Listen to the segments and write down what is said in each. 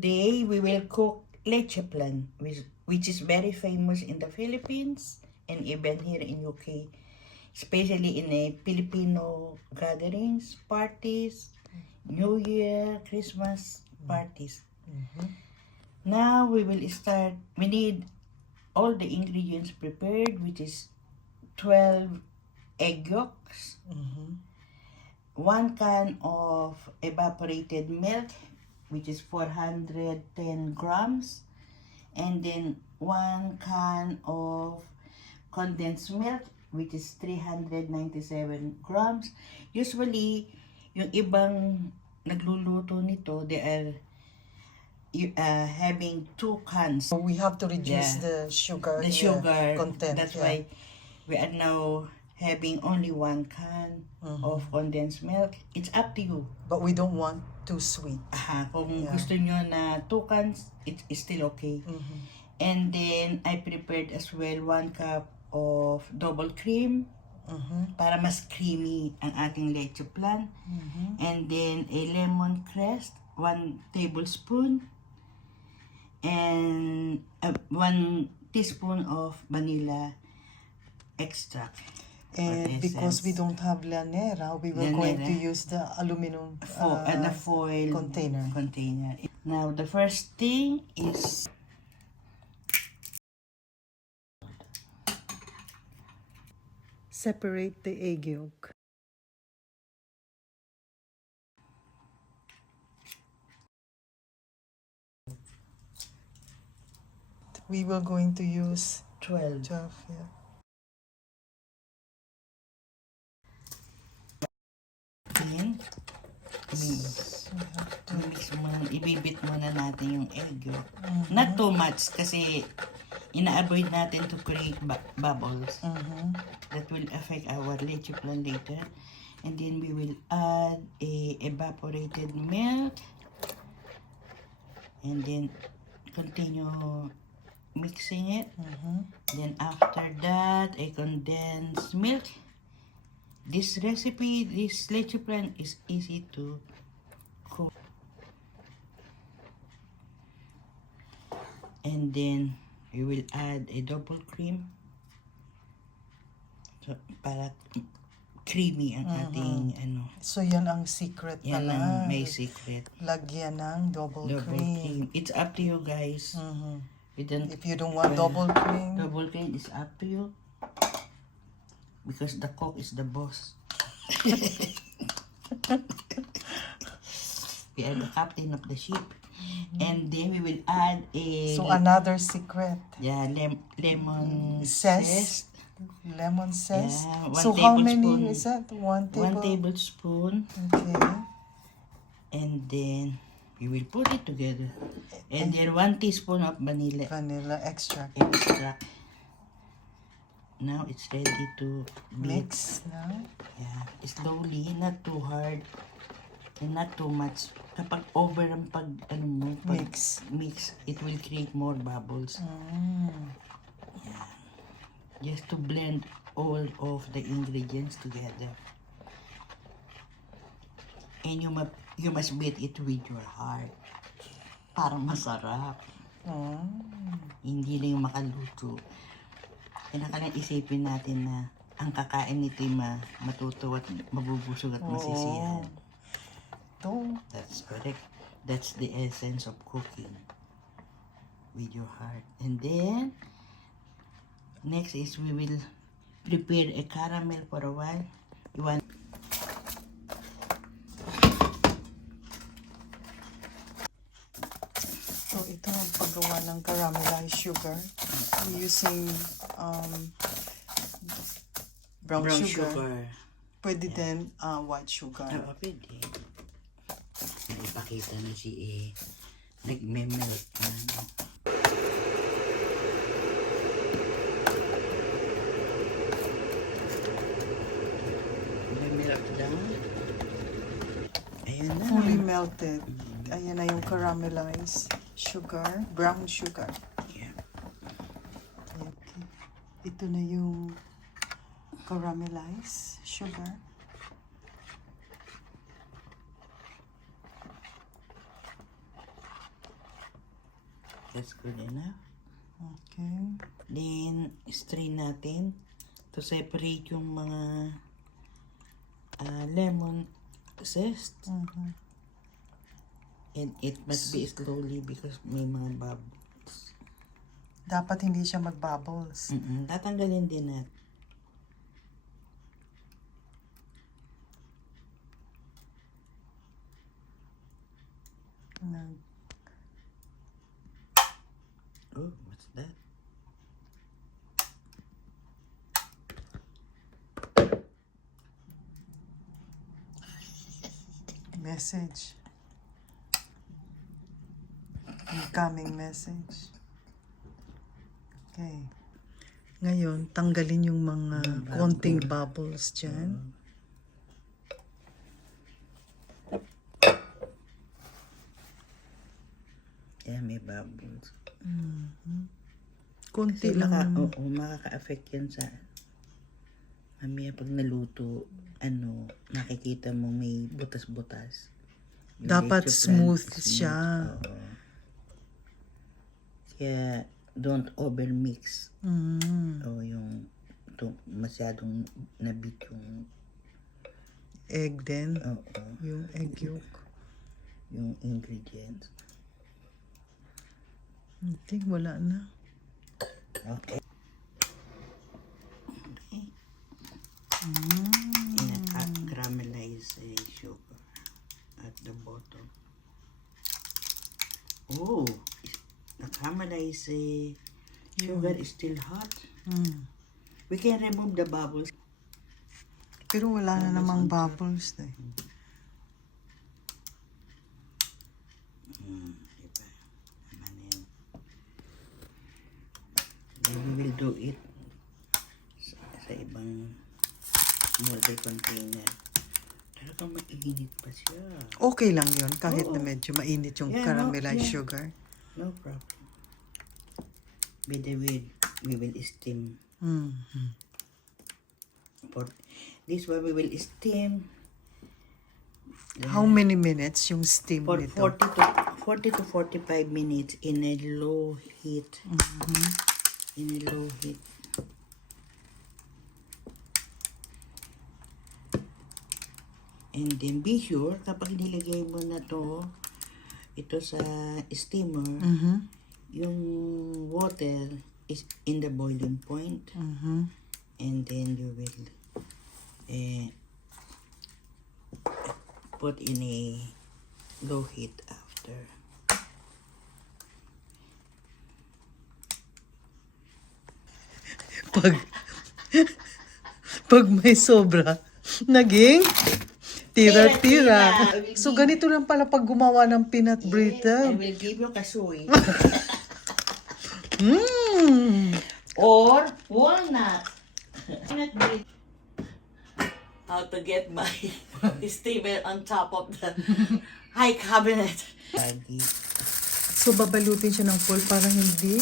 Today, we will cook leche plan, which is very famous in the Philippines and even here in UK, especially in a Filipino gatherings, parties, New Year, Christmas parties. Now, we will start. We need all the ingredients prepared, which is 12 egg yolks, 1 can of evaporated milk, which is 410 grams, and then 1 can of condensed milk, which is 397 grams. Usually, yung ibang nagluluto nito, they are having 2 cans. So we have to reduce Yeah. the sugar, The sugar content. That's why we are now having only 1 can of condensed milk. It's up to you. But we don't want too sweet. Kung gusto nyo na 2 cans, it is still okay. And then I prepared as well 1 cup of double cream para mas creamy ang ating leche plan. And then a lemon crest, 1 tablespoon, and 1 teaspoon of vanilla extract. And because we don't have Llanera, we were going to use the aluminum the foil container. Now, the first thing is Separate the egg yolk. We were going to use 12. 12, yeah. Then, ibibit muna natin yung egg yolk. Not too much kasi ina-avoid natin to create bubbles. That will affect our leche plan later. And then we will add a evaporated milk. And then continue mixing it. Then after that, a condensed milk. This recipe, this leche plan is easy to cook. And then we will add a double cream. So, para creamy ang ating ano. So yan ang secret Yan pala. ang may secret. Lagyan ng double cream. It's up to you guys. If you don't want double cream. Double cream is up to you. Because the cook is the boss. We are the captain of the ship. And then we will add a... So another secret. Yeah, lemon Zest. Lemon zest. Yeah, so how many is that? 1 tablespoon. Okay. And then we will put it together. And then 1 teaspoon of vanilla Extract. Now it's ready to Mix now. Yeah, slowly, not too hard and not too much. Kapag over ang mix, it will create more bubbles. Yeah. Just to blend all of the ingredients together. And you must beat it with your heart para masarap. Hindi lang yung makaluto. Kailangan isipin natin na ang kakain nito ay matutuwa at mabubusog at masisiyahan. That's correct. That's the essence of cooking with your heart. And then, next is we will prepare a caramel for a while. You want So ito ang paggawa ng caramelized sugar. We're using brown sugar. Pwede din white sugar. Oo, pwede. Ipakita na si nagme-melt na. Nagme-melt lang. Ayan na. Fully melted. Ayan na yung caramelized sugar. Brown sugar. Yeah. Okay. Ito na yung caramelized sugar. That's good enough. Okay. Then, strain natin to separate yung mga lemon zest. And it must be slowly because may mga bubbles. Dapat hindi siya mag-bubbles. Tatanggalin din natin. Oh, what's that? Message. Incoming message. Okay. Ngayon, tanggalin yung mga konting bubbles dyan. Yeah, may bubbles. Konti Kasi lang naman. makaka-affect yan sa mamaya pag naluto, nakikita mo may butas-butas. Yung Dapat leche smooth plan, siya. Oo. Kaya, don't overmix. O yung masyadong nabit yung Egg din. oo, Yung egg yolk. yung ingredients. I think wala na. Okay. Caramelize sugar at the bottom. Oh, the caramelized sugar is still hot. We can remove the bubbles. Pero wala na namang bubbles eh. Diba? Naman yan. Then we will do it sa ibang molded container. Talagang mainit pa siya. Okay lang yun kahit na medyo mainit yung Yeah, caramelized yeah. sugar. No problem. With the we will steam. For this one we will steam. How many minutes yung steam For nito? 40 to 45 minutes in a low heat. In a low heat. And then be sure kapag nilagay mo na ito sa steamer, yung water is in the boiling point. And then you will put in a low heat after. Pag may sobra, naging tira-tira. Tira-tira. So ganito lang pala pag gumawa ng peanut I brittle. will give you kasui. Or Or walnut. Peanut brittle. How to get my steamer on top of the high cabinet. so babalutin siya ng full para hindi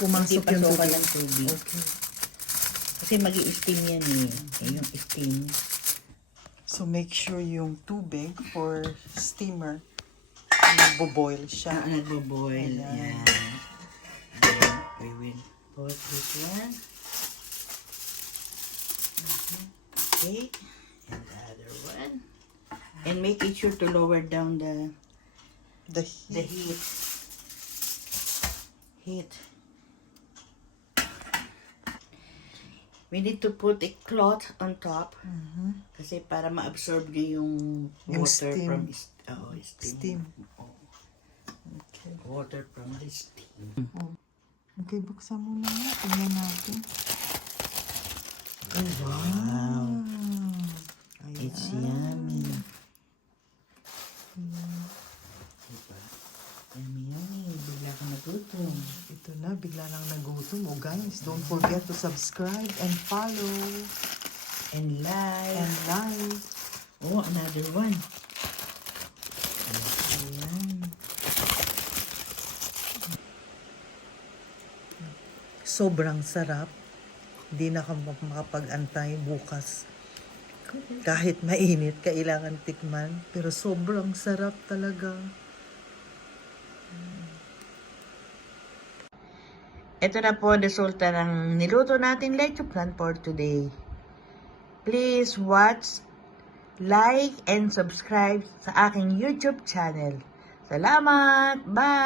pumasok yung pasokan tubig. ng tubig. Okay. Kasi mag-i-steam yan yung steam. So make sure yung tubig for steamer nagbo-boil siya. Nagbo-boil. Ayan. Yan. Then we will put this one. Okay. And the other one. And make it sure to lower down the heat. We need to put a cloth on top. Kasi para ma-absorb niya yung Yung water steam. from Steam. Oh, Okay. water from the steam. Okay, buksan mo na. Tingnan natin. Oh, wow. It's yummy. Diba? Yummy. Bigla ka nagutom. Ito na, bigla nang nagutom. Oh guys, don't forget to subscribe and follow And like. and like. Oh, another one. Ayan. Sobrang sarap. Hindi na ka makapag-antay bukas. Kahit mainit, kailangan tikman. Pero sobrang sarap talaga. Ito na po ang resulta ng niluto natin leche plan for today. Please watch, like, and subscribe sa aking YouTube channel. Salamat! Bye!